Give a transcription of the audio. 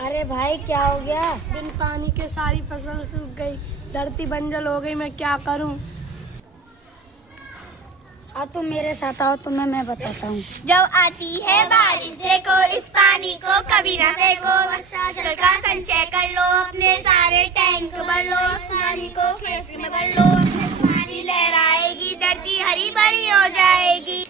अरे भाई क्या हो गया? बिन पानी के सारी फसल सूख गई, धरती बंजर हो गई, मैं क्या करूं? तुम मेरे साथ आओ, तुम्हें मैं बताता हूँ। जब आती है बारिश देखो, इस पानी को कभी ना फेंको, जल का संचय कर लो, अपने सारे टैंक भर लो, इस पानी को खेत में भर लो, पानी लहराएगी, धरती हरी भरी हो जाएगी।